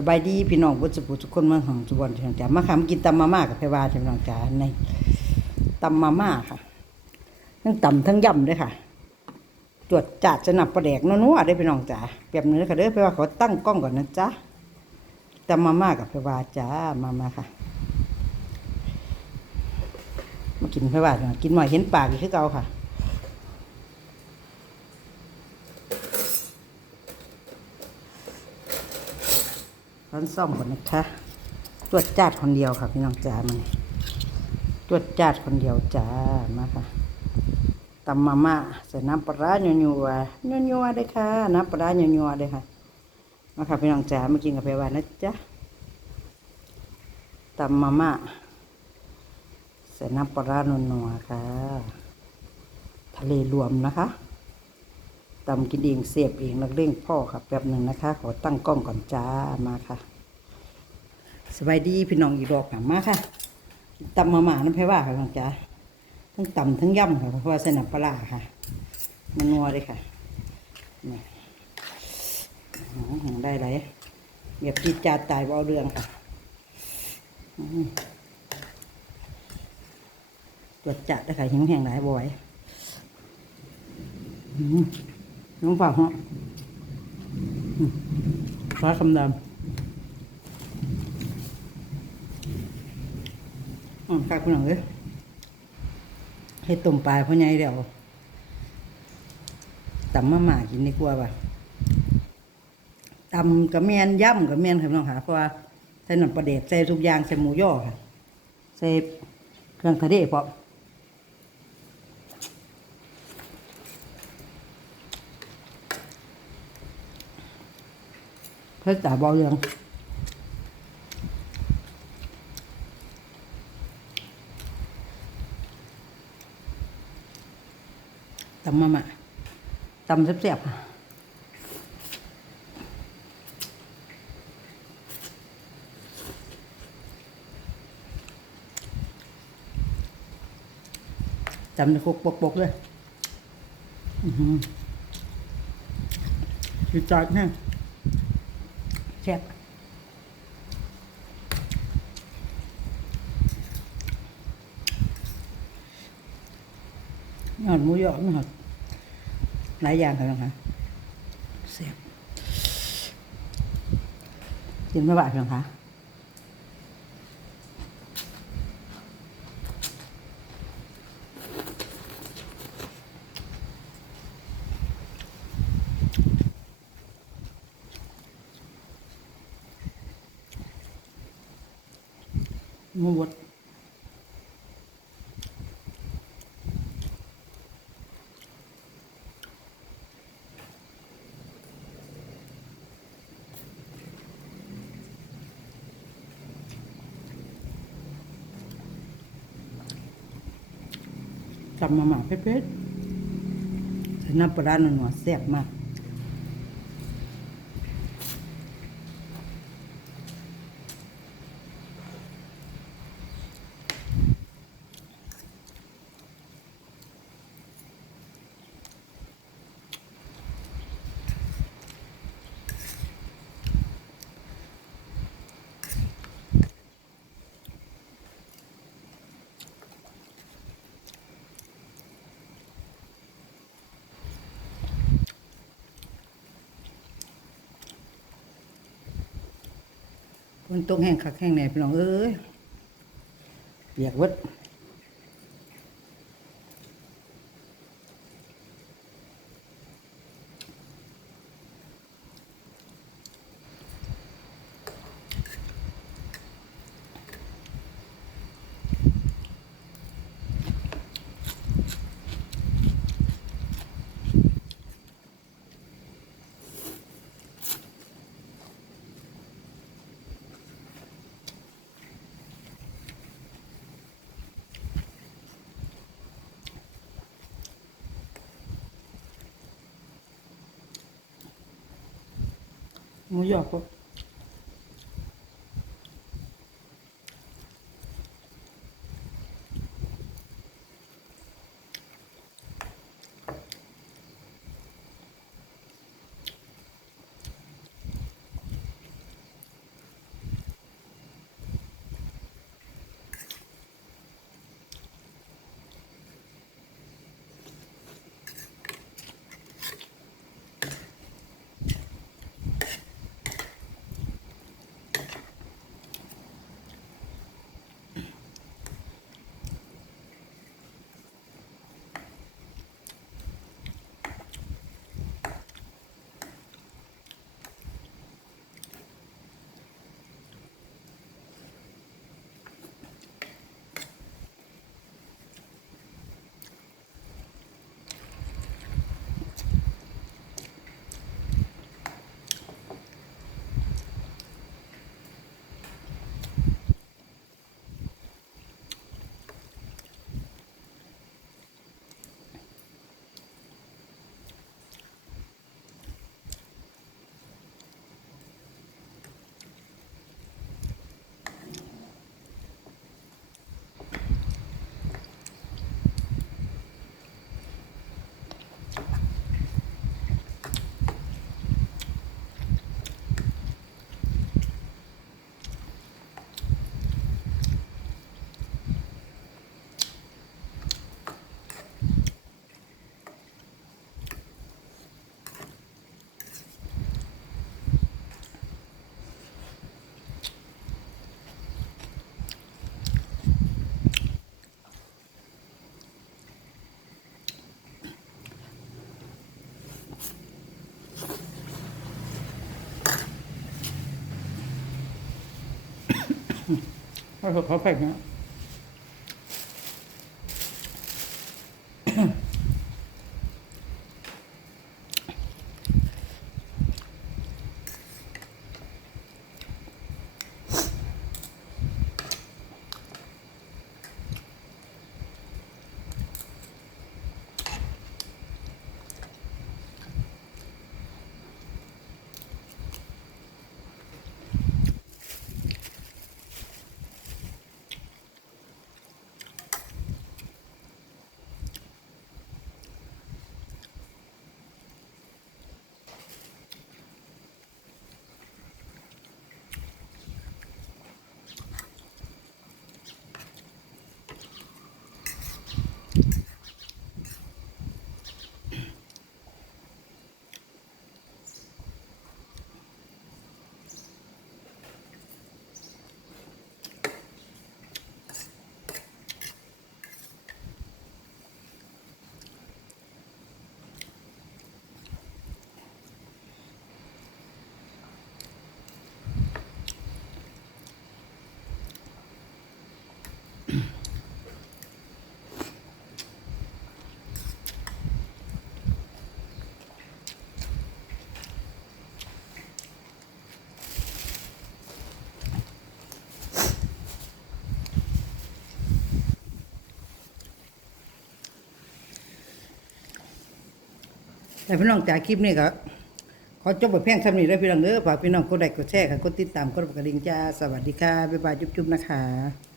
สบายดีพี่น้องบุษบุทุกคนเมืองของจุบอนพี่น้องจ๋ามาค่ะมากินตำมาม่ากับเพวาจ้ะพี่น้องจ๋าในตำมาม่าค่ะ ทั้งตำทั้งยำด้วยค่ะตรวจจัดจะนับประแดกนัวๆได้พี่น้องจ๋าเปียบเนื้อค่ะเด้อเพว่าเขาตั้งกล้องก่อนนะจ๊ะตำมาม่ากับเพวาจ้ามามาค่ะ มากินเพวากินหน่อยเห็นปากอีกคือเก่าค่ะ ร้อนซ่อมก่อนนะคะตรวจจาดคนเดียวค่ะพี่น้องจ๋ามันตรวจจาดคนเดียวจ้ามาค่ะตำมาม่าใส่น้ำปลาร้าหนัวๆนัวๆเลยค่ะ น้ำปลาร้านัวเลยค่ะ มาค่ะพี่น้องจ๋ามากินกับไปวานนะจ๊ะตำมาม่าใส่น้ำปลาร้านัวค่ะ ทะเลรวมนะคะ ตำกินเองเสียบเองนักเร่งพ่อครับแป๊บหนึ่งนะคะ ขอตั้งกล้องก่อนจ้ามาค่ะสบายดีพี่น้องอีกรอบค่ะมาค่ะตำมาหมาน้ำไผ่ว่าค่ะพี่น้องจ้าทั้งตำทั้งย่ำค่ะเพราะว่าใส่น้ำปลาค่ะ มันนัวเลยค่ะนี่ได้เลยแบบจีจาตายบ่เอาเรื่องค่ะตรวจจัดได้ค่ะหิวแห้งหลายบ่อย น้องฝากฮะฟ้าคำดำอืมค่ะคุณหลังเอ้ยให้ต้มปลาพ่อใหญ่เดี๋ยวตำมาหมากินดีกว่าป่ะตำกับแมนย่ำกับแมนครับน้องค่ะเพราะว่าใส่หน้ำปลาเด็ดใส่ทุกอย่างใส่หมูย่อค่ะใส่เครื่องทะเลพร้อม เพื่อจ่าบอเรืองตำมาม่าตำแซ่บๆค่ะตำในคุกปกๆเลยอือหือจุดจแน่ ซ่บหอดหมูยอมันหอดหลายอย่างกันนะคะเสียบกินไม่บาดหรอกคะ หมดจำมาหมาเผ็ดๆใส่น้ำปลาหนัวแซ่บมาก มันตกแห้งคักแห้งแหน่พี่น้องเอ้ยเปียกเวัด หมูห ยอกก็เแต่พี่น้องจากคลิปนี้ก็ขอจบแบบเพียงเท่านี้แล้วพี่น้องเด้อฝากพี่น้องกดไลค์กดแชร์ค่ะกดติดตามกดกระดิ่งจ้าสวัสดีค่ะบ๊ายบายจุ๊บๆนะคะ